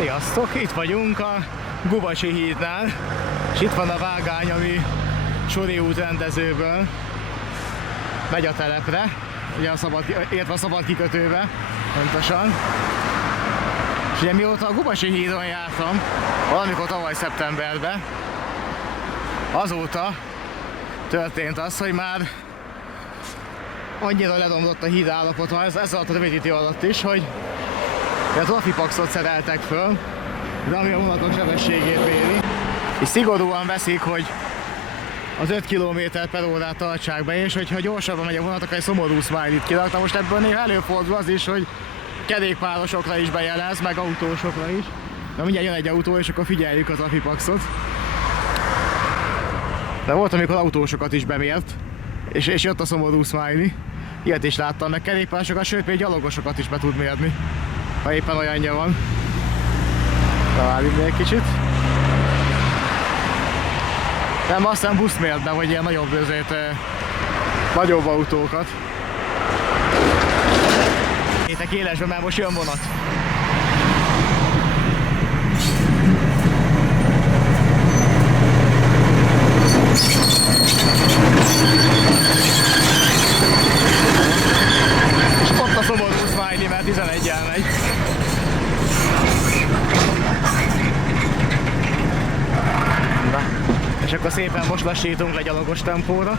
Sziasztok! Itt vagyunk a Gubacsi hídnál, és itt van a vágány, ami Suri út rendezőből megy a telepre, ugye a szabad kikötőbe, pontosan. És ugye mióta a Gubacsi hídon jártam, valamikor tavaly szeptemberben, azóta történt az, hogy már annyira ledomlott a híd állapota, ez alatt a rövid idő alatt is, hogy a trafipaxot szereltek föl, de ami a vonatok sebességét méri. És szigorúan veszik, hogy az 5 km/h tartsák be, és hogyha gyorsabban megy a vonat, akkor egy szomorú smiley-t kirakta. Most ebből néha előfordul az is, hogy kerékpárosokra is bejelez, meg autósokra is. De mindjárt jön egy autó, és akkor figyeljük a trafipaxot. De volt, amikor autósokat is bemért, és jött a szomorú smiley. Ilyet is láttam, meg kerékpárosokat, sőt még gyalogosokat is be tud mérni, ha éppen olyanja van. Várjunk egy kicsit. Nem, azt hiszem busz mért be, vagy ilyen nagyobb, nagyobb autókat. Étek élesbe, mert most jön vonat. És ott a szomorú smiley, mert 11-jel megy. És akkor szépen most lassítunk le gyalogos tempóra.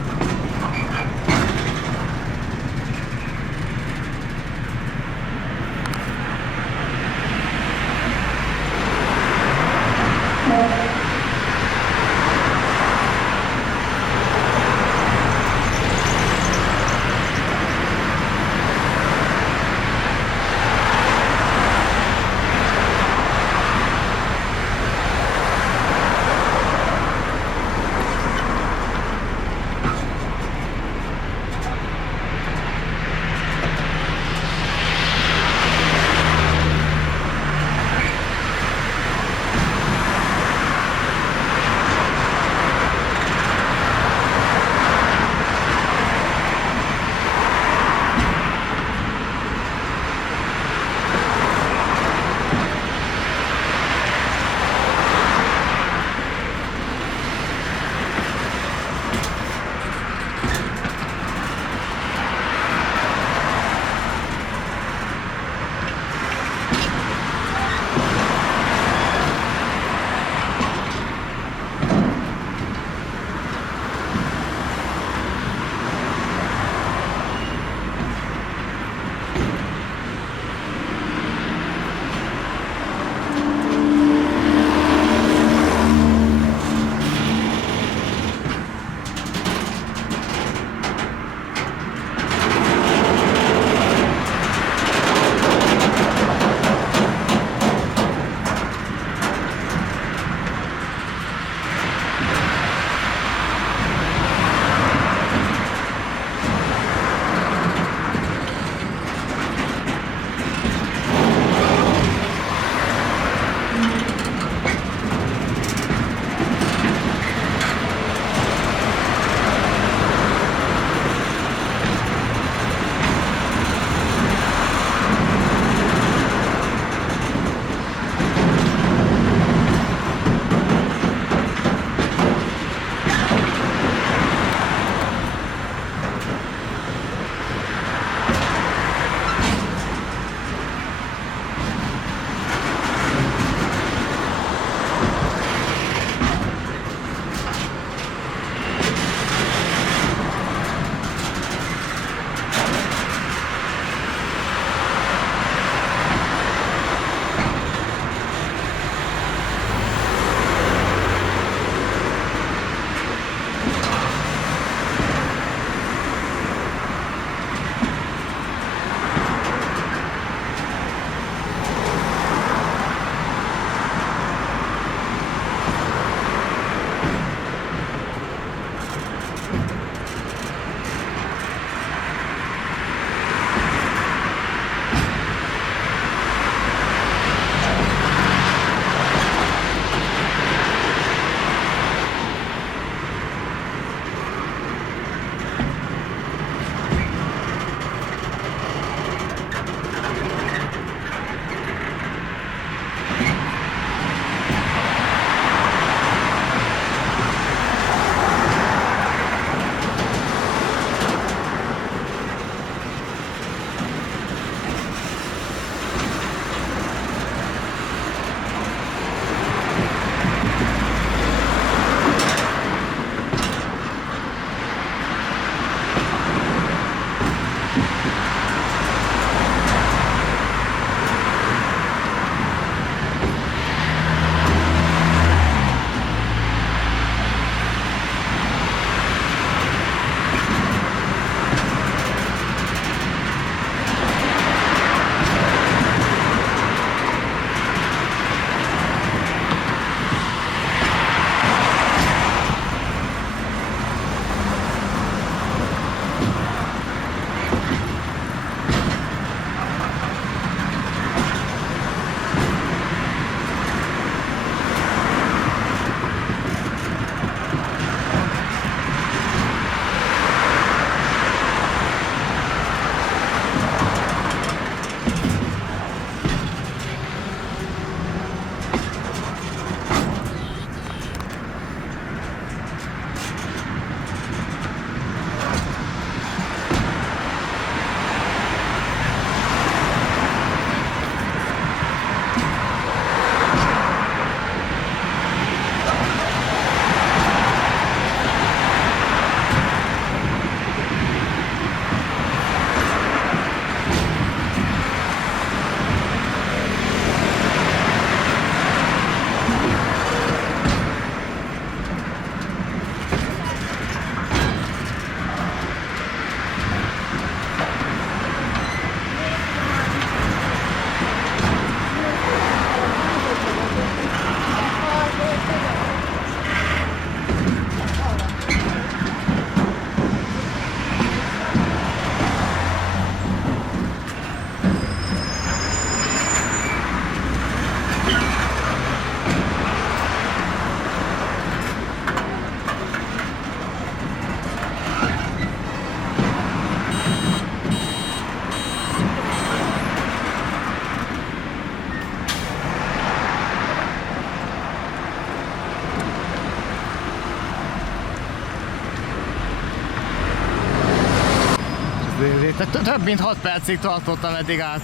Több mint 6 percig tartottam, eddig át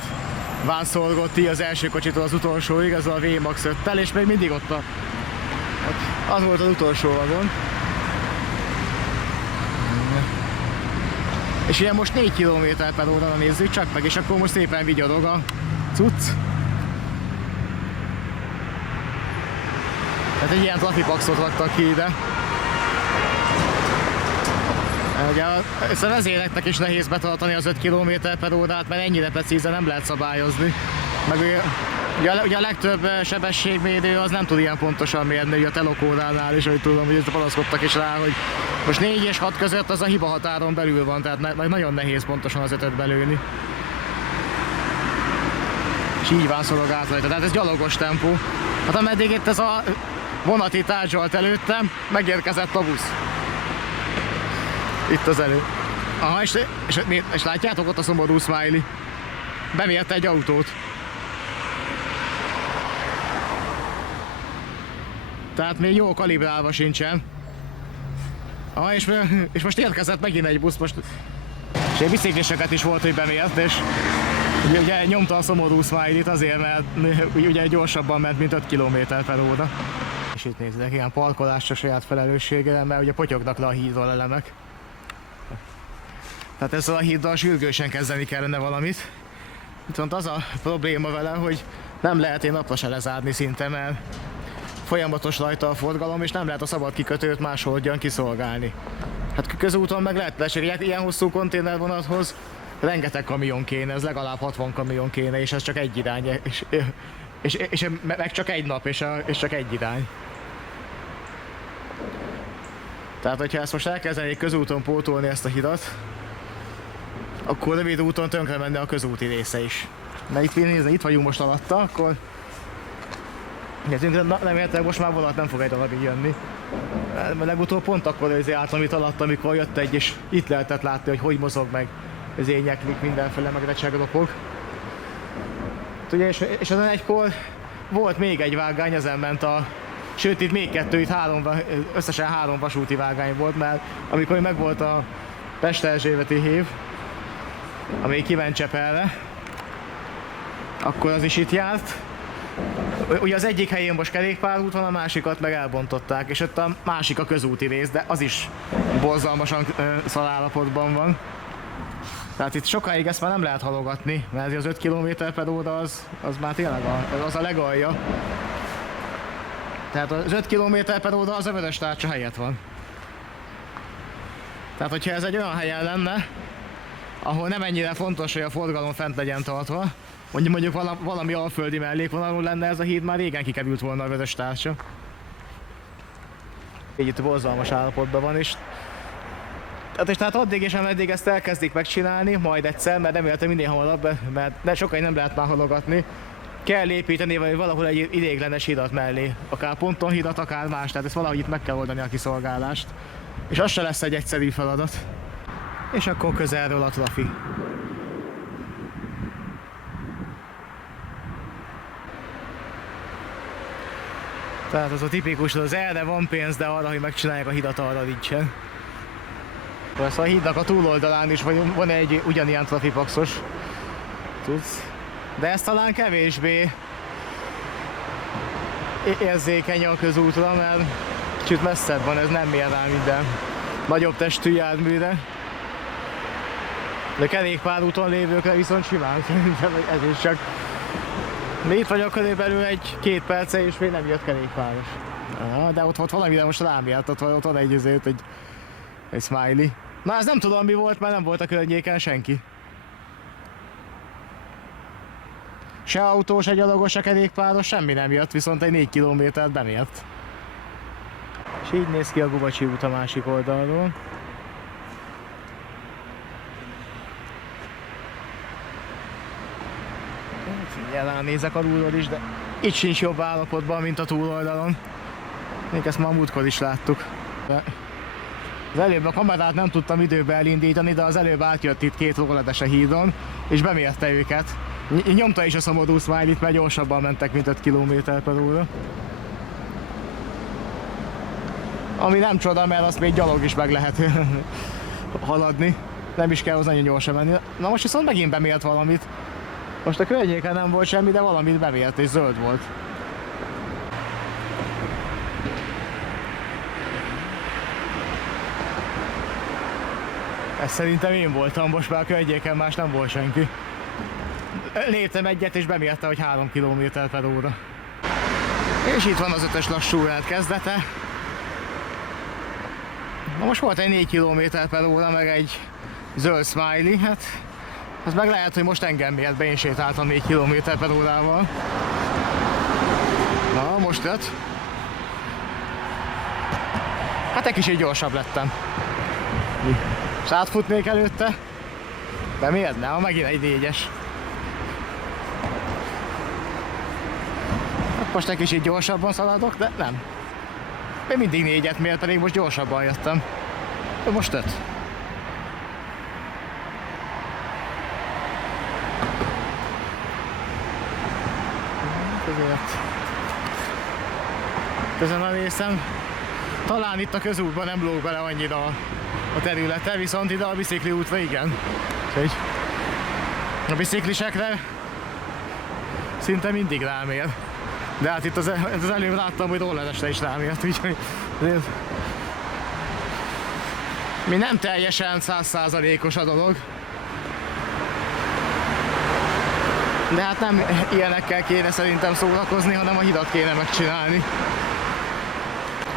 Vánszorgotti az első kocsitól az utolsóig, ez a VMAX 5-tel, és még mindig ott az volt az utolsó vagon. És ilyen most 4 km/h nézzük csak meg, és akkor most szépen vigyorog a cucc. Tehát egy ilyen trafipaxot raktak ki ide. Ugye a vezéreknek is nehéz betartani az 5 km/h-t, mert ennyire precízen nem lehet szabályozni. Meg ugye a legtöbb sebességmérő az nem tud ilyen pontosan mérni, ugye a telokóránál is, hogy tudom, hogy panaszkodtak is rá, hogy most 4 és 6 között az a hiba határon belül van, tehát nagyon nehéz pontosan az 5-öt belőni. És így vánszorog át rajta, tehát ez gyalogos tempó. Hát ameddig itt ez a vonat itt átzsalt előttem, megérkezett a busz. Itt az elő. Aha, és látjátok ott a szomorú Smiley? Bemérte egy autót. Tehát még jó kalibrálva sincsen. Aha, és most érkezett megint egy busz, most. És egy bicikliseket is volt, hogy bemért, és ugye nyomta a szomorú Smiley-t azért, mert ugye gyorsabban ment, mint 5 km/h. És itt nézzük, ilyen parkolásra saját felelősségre, mert ugye potyognak le a hídról elemek. Tehát ezzel a híddal sürgősen kezdeni kellene valamit. Viszont az a probléma vele, hogy nem lehet én napra se lezárni szinte, mert folyamatos rajta a forgalom, és nem lehet a szabad kikötőt máshogyan kiszolgálni. Hát közúton meg lehet, ilyen hosszú konténervonathoz rengeteg kamion kéne, ez legalább 60 kamion kéne, és ez csak egy irány, és meg csak egy nap, és csak egy irány. Tehát, hogyha ezt most elkezdenék közúton pótolni ezt a hidat, akkor rövid úton tönkre menne a közúti része is. Mert itt vagyunk most alatta, akkor nem értem, most már vonat nem fog egy darabig jönni. Mert legutóbb pont akkor álltam itt alatt, amikor jött egy, és itt lehetett látni, hogy mozog meg. Ezért nyeklik mindenféle, meg recsegropog. Ugye, és azon egykor volt még egy vágány, ezen ment a... Sőt, itt még kettő, itt összesen 3 vasúti vágány volt, mert amikor megvolt a Pest-Erzsébeti hév, ami kiment Csepelre, akkor az is itt járt. Ugye az egyik helyén most kerékpárút van, a másikat meg elbontották, és ott a másik a közúti rész, de az is borzalmasan szarállapotban van. Tehát itt sokáig ezt már nem lehet halogatni, mert az 5 km/h az már tényleg az a legalja. Tehát az 5 km/h az a Vöröstárcsa helyett van. Tehát hogyha ez egy olyan helyen lenne, ahol nem ennyire fontos, hogy a forgalom fent legyen tartva, mondjuk valami alföldi mellékvonalon lenne ez a híd, már régen kikerült volna a Vöröstárcsa. Így itt borzalmas állapotban van, és tehát addig és ameddig ezt elkezdik megcsinálni, majd egyszer, mert remélem minél hamarabb, mert sokáig nem lehet már halogatni, kell építeni vagy valahol egy ideiglenes hidat mellé, akár pontonhidat, akár más, tehát ezt valahogy itt meg kell oldani a kiszolgálást. És az se lesz egy egyszerű feladat. És akkor közelről a trafi. Tehát az a tipikus, az erre van pénz, de arra, hogy megcsinálják a hidat, arra nincsen. Persze a hídnak a túloldalán is van egy ugyanilyen trafipaxos tudsz. De ez talán kevésbé érzékeny a közútra, mert kicsit messzebb van, ez nem ér rá minden nagyobb testű járműre. De kerékpárúton lévőkre viszont simán, szerintem ez is csak. De itt vagyok körülbelül 1-2 perce, és még nem jött kerékpáros. Aha, de ott valamire most rám járt, ott van egy smiley. Na ez nem tudom mi volt, mert nem volt a környéken senki. Se autó, se gyalogos, se kerékpáros, semmi nem jött, viszont egy 4 kilométert bemért. És így néz ki a Gubacsi út a másik oldalról. Figyelj, ránézek alulról is, de itt sincs jobb állapotban, mint a túloldalon. Még ezt már múltkor is láttuk. Az előbb a kamerát nem tudtam időben elindítani, de az előbb átjött itt 2 rokoledes a hídon, és bemérte őket. Nyomta is a szomorú Smiley-t, mert gyorsabban mentek, mint 5 km/h. Ami nem csoda, mert azt még gyalog is meg lehet haladni. nem is kell hozzá nagyon gyorsan menni. Na most viszont megint bemélt valamit. Most a környéken nem volt semmi, de valamit bemélt és zöld volt. Ez szerintem én voltam, most már a környéken más nem volt senki. Léptem egyet és bemérte, hogy 3 km/h. És itt van az 5-ös lassú kezdete. Na most volt egy 4 km/h, meg egy zöld smiley, hát az meg lehet, hogy most engem miért be, én sétáltam 4 km/h-val. Na, most jött. Hát egy kicsit gyorsabb lettem. És átfutnék előtte. De miért ne? Ha megint egy 4-es. Hát most egy kicsit gyorsabban szaladok, de nem. Én mindig 4-et mért, pedig most gyorsabban jöttem. De most 5. Ezen a részen talán itt a közútban nem lóg bele annyira a területe, viszont ide a bicikli útra igen. Úgyhogy a biciklisekre szinte mindig rámér. De hát itt az előbb láttam, hogy rolleresre is rámért, úgyhogy mi nem teljesen 100%-os a dolog. De hát nem ilyenekkel kéne szerintem szórakozni, hanem a hidat kéne megcsinálni.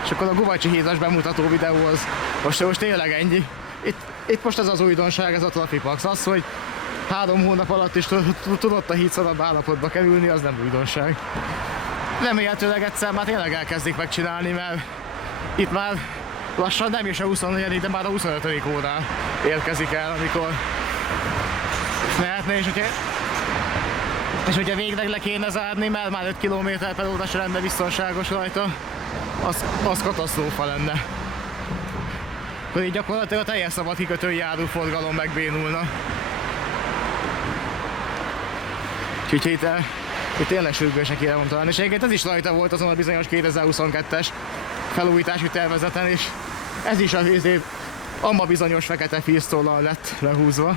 És akkor a Gubacsi hídas bemutató videó az most tényleg ennyi. Itt most ez az újdonság, ez a Trafipax. Az, hogy 3 hónap alatt is tudott a híd szarabb állapotba kerülni, az nem újdonság. Remélhetőleg egyszer már tényleg elkezdik megcsinálni, mert itt már lassan nem is a 24, de már a 25. órán érkezik el, amikor lehetne, és hogyha végleg le kéne zárni, mert már 5 km/h se lenne biztonságos rajta, az katasztrófa lenne. Akkor így gyakorlatilag a teljes szabad kikötői áruforgalom megbénulna. Úgyhogy itt tényleg sürgősen kéne mondani. És egyébként ez is rajta volt azon a bizonyos 2022-es felújítási tervezeten, és ez is az amma bizonyos fekete filctollal lett lehúzva.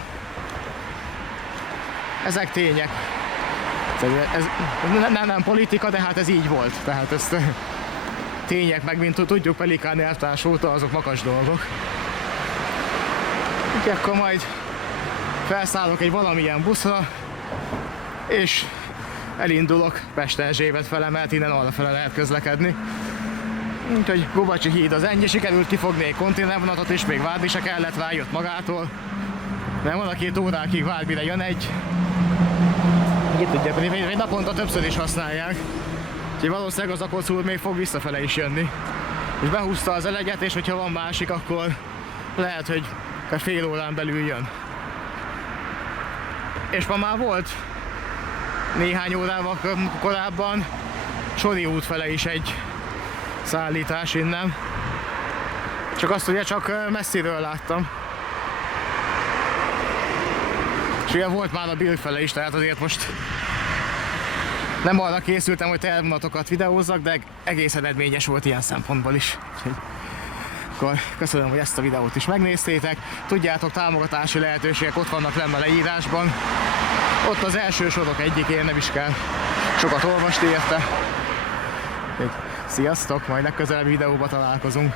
Ezek tények. Ez nem politika, de hát ez így volt. Tehát ezt tények, meg mint tudjuk, Pelikán elvtárs óta, azok makas dolgok. Úgyhogy akkor majd felszállok egy valamilyen buszra, és elindulok Pest-Erzsébet fele, mert innen arrafele lehet közlekedni. Úgyhogy Gubacsi híd az ennyi, sikerült kifogni egy konténervonatot, és még várni se kellett rá, jött magától. Mert van a 2 órákig vár, mire jön egy. Ki tudja, egy naponta többször is használják. Úgyhogy valószínűleg az Akoc úr még fog visszafele is jönni. És behúzta az eleget, és hogyha van másik, akkor lehet, hogy fél órán belül jön. És ma már volt néhány órával korábban Sori út fele is egy szállítás innen. Csak azt ugye csak messziről láttam. És ugye volt már a Bill fele is, tehát azért most nem arra készültem, hogy tervvonatokat videózzak, de egész eredményes volt ilyen szempontból is. Úgyhogy akkor köszönöm, hogy ezt a videót is megnéztétek. Tudjátok, támogatási lehetőségek ott vannak lenne a leírásban. Ott az első sorok egyikén, nem is kell sokat olvasni érte. Sziasztok, majd legközelebbi videóban találkozunk.